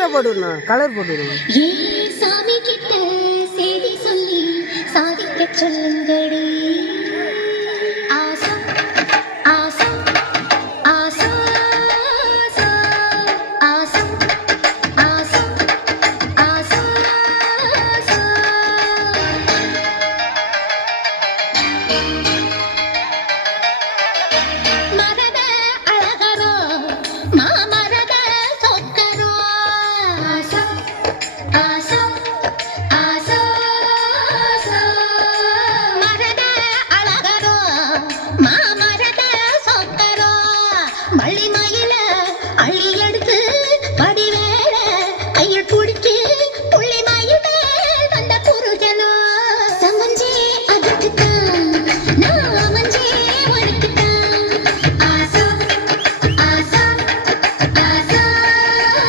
கலரை போட்டுடணும், கலர் போட்டுடணும். ஏ சாமி கிட்ட செய்தி சொல்லி சாதிக்க சொல்லுங்கடி.